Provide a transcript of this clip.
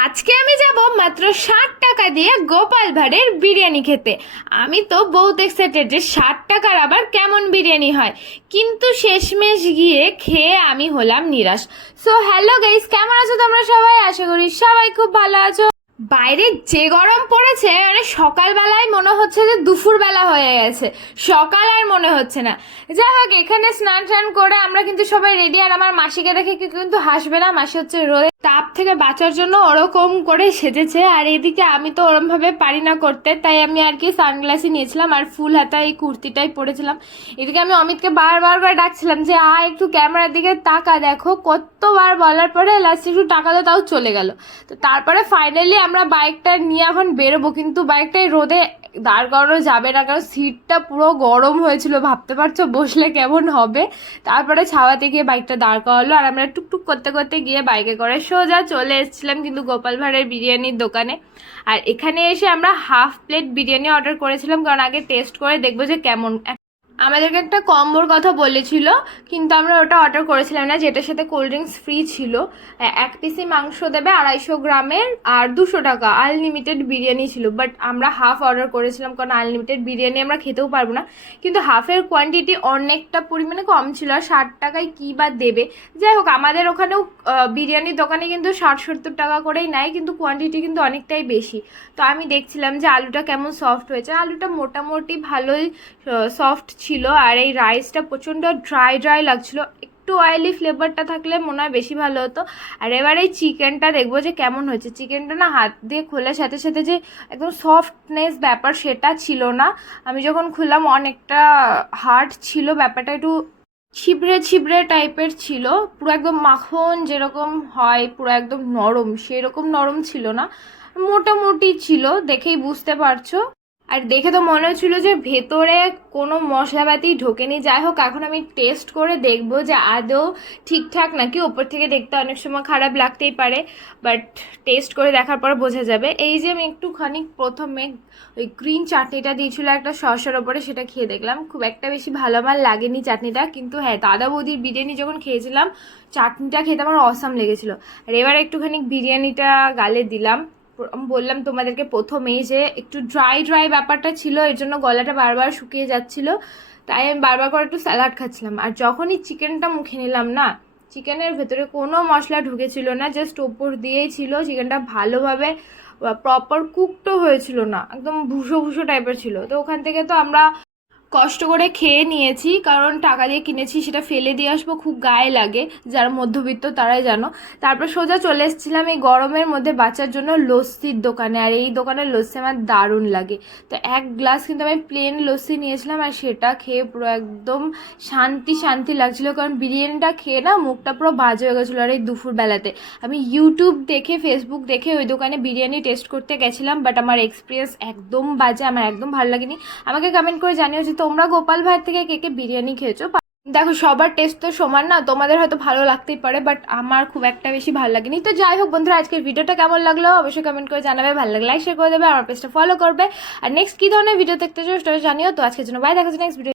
আজকে আমি যাব মাত্র ষাট টাকা দিয়ে গোপাল ভাড়ের বিরিয়ানি খেতে। আমি তো বহুত এক্সাইটেড যে ষাট টাকার আবার কেমন বিরিয়ানি হয়। কিন্তু শেষমেশ গিয়ে খেয়ে আমি হলাম নিরাশ। সো হ্যালো গাইস কেমন আছো তোমরা সবাই? আশা করি সবাই খুব ভালো আছো। বাইরে যে গরম পড়েছে মানে সকালবেলায় মনে হচ্ছে যে দুপুরবেলা হয়ে গেছে। সকাল আর মনে হচ্ছে না। যাই হোক, এখানে স্নান টান করে আমরা কিন্তু সবাই রেডি আর আমার মাসিকে দেখে কেউ কিন্তু হাসবে না? মাসি হচ্ছে রোদে তাপ থেকে বাঁচার জন্য ওরকম করে সেজেছে, আর এদিকে আমি তো ওরম ভাবে পারি না করতে, তাই আমি আর কি সানগ্লাসই নিয়েছিলাম, আর ফুল হাতা এই কুর্তিটাই পরেছিলাম। এদিকে আমি অমিতকে বারবার করে ডাকছিলাম যে আ একটু ক্যামেরার দিকে তাকা, দেখো, কতবার বলার পরে লাস্টে একটু টাকা দাও তাও চলে গেল। তো তারপরে ফাইনালি আমরা বাইকটা নিয়ে এখন বেরোবো, কিন্তু বাইকটাই রোদে দাঁড় করানো যাবে না, কারণ সিটটা পুরো গরম হয়েছিল। ভাবতে পারছ বসলে কেমন হবে? তারপরে ছাওয়াতে গিয়ে বাইকটা দাঁড় করালো, আর আমরা টুকটুক করতে করতে গিয়ে বাইকে করে সোজা চলে এসেছিলাম কিন্তু গোপাল ভাড়ের বিরিয়ানির দোকানে। আর এখানে এসে আমরা হাফ প্লেট বিরিয়ানি অর্ডার করেছিলাম, কারণ আগে টেস্ট করে দেখব যে কেমন আমাদেরকে একটা কম্বোর কথা বলেছিল, কিন্তু আমরা ওটা অর্ডার করেছিলাম না, যেটার সাথে কোল্ড ড্রিঙ্কস ফ্রি ছিল। এক পিসি মাংস দেবে আড়াইশো গ্রামের আর দুশো টাকা আনলিমিটেড বিরিয়ানি ছিল। বাট আমরা হাফ অর্ডার করেছিলাম, কারণ আনলিমিটেড বিরিয়ানি আমরা খেতেও পারব না। কিন্তু হাফের কোয়ান্টিটি অনেকটা পরিমাণে কম ছিল, আর ষাট টাকায় কী বা দেবে? যাই হোক, আমাদের ওখানেও বিরিয়ানির দোকানে কিন্তু ষাট, সত্তর টাকা করেই নেয়, কিন্তু কোয়ান্টিটি কিন্তু অনেকটাই বেশি। তো আমি দেখছিলাম যে আলুটা কেমন সফট হয়েছে। আলুটা মোটামুটি ভালোই সফট ছিল। আর এই রাইসটা প্রচণ্ড ড্রাই ড্রাই লাগছিল। একটু অয়েলি ফ্লেভারটা থাকলে মনে হয় বেশি ভালো হতো। আর এবার এই চিকেনটা দেখব যে কেমন হয়েছে। চিকেনটা না হাত দিয়ে খোলার সাথে সাথে যে একদম সফটনেস ব্যাপার সেটা ছিল না। আমি যখন খুললাম অনেকটা হার্ড ছিল, ব্যাপারটা একটু ছিবড়ে ছিবড়ে টাইপের ছিল। পুরো একদম মাখন যেরকম হয়, পুরো একদম নরম, সেরকম নরম ছিল না। মোটামুটি ছিল, দেখেই বুঝতে পারছ। আর দেখে তো মনে হচ্ছিল যে ভেতরে কোনো মশলাপাতি ঢোকেনি। যাই হোক, এখন আমি টেস্ট করে দেখব যে আদৌ ঠিকঠাক নাকি ওপর থেকে দেখতে অনেক সময় খারাপ লাগতেই পারে। বাট টেস্ট করে দেখার পর বোঝা যাবে। এই যে আমি একটুখানি প্রথমে ওই গ্রিন চাটনিটা দিয়েছিল একটা সসের ওপরে, সেটা খেয়ে দেখলাম। খুব একটা বেশি ভালো আমার লাগেনি চাটনিটা, কিন্তু হ্যাঁ দাদা বৌদির বিরিয়ানি যখন খেয়েছিলাম, চাটনিটা খেতে আমার অসাম লেগেছিল। আর এবার একটুখানি বিরিয়ানিটা গালে দিলাম। আমি বললাম তোমাদেরকে প্রথমেই যে একটু ড্রাই ড্রাই ব্যাপারটা ছিল, এর জন্য গলাটা বারবার শুকিয়ে যাচ্ছিল। তাই আমি বারবার করে একটু স্যালাড খাচ্ছিলাম। আর যখনই চিকেনটা মুখে নিলাম না চিকেনের ভেতরে কোনো মশলা ঢুকেছিল না জাস্ট ওপর দিয়েই ছিল। চিকেনটা ভালোভাবে প্রপার কুকডও হয়েছিল না। একদম ভুষো ভুষো টাইপের ছিল। তো ওখান থেকে তো আমরা কষ্ট করে খেয়ে নিয়েছি, কারণ টাকা দিয়ে কিনেছি, সেটা ফেলে দিয়ে আসব, খুব গায়ে লাগে, যারা মধ্যবিত্ত তারাই জানো। তারপর সোজা চলে এসেছিলাম এই গরমের মধ্যে বাঁচার জন্য লস্যির দোকানে, আর এই দোকানের লস্যি আমার দারুণ লাগে। তো এক গ্লাস কিন্তু আমি প্লেন লস্যি নিয়েছিলাম, আর সেটা খেয়ে পুরো একদম শান্তি শান্তি লাগছিল, কারণ বিরিয়ানিটা খেয়ে না মুখটা পুরো বাজে হয়ে গেছিল, আর এই দুপুরবেলাতে। আমি ইউটিউব দেখে ফেসবুক দেখে ওই দোকানে বিরিয়ানি টেস্ট করতে গেছিলাম বাট আমার এক্সপিরিয়েন্স একদম বাজে, আমার একদম ভালো লাগেনি। আমাকে কমেন্ট করে জানিও যে তোমরা গোপাল ভাইয়ের থেকে কে কে বিরিয়ানি খেয়েছো? দেখো, সবার টেস্ট তো সমান না, তোমাদের হয়তো ভালো লাগতেই পারে বাট আমার খুব একটা বেশি ভালো লাগেনি। তো যাই হোক বন্ধুরা, আজকের ভিডিওটা কেমন লাগল অবশ্যই কমেন্ট করে জানাবে, ভালো লাগলে লাইক শেয়ার করে দেবে আমার পেজটা ফলো করবে। আর নেক্সট কী ধরনের ভিডিও দেখতে চাও সেটা জানিও। তো আজকের জন্য বাই দেখা নেক্সট ভিডিও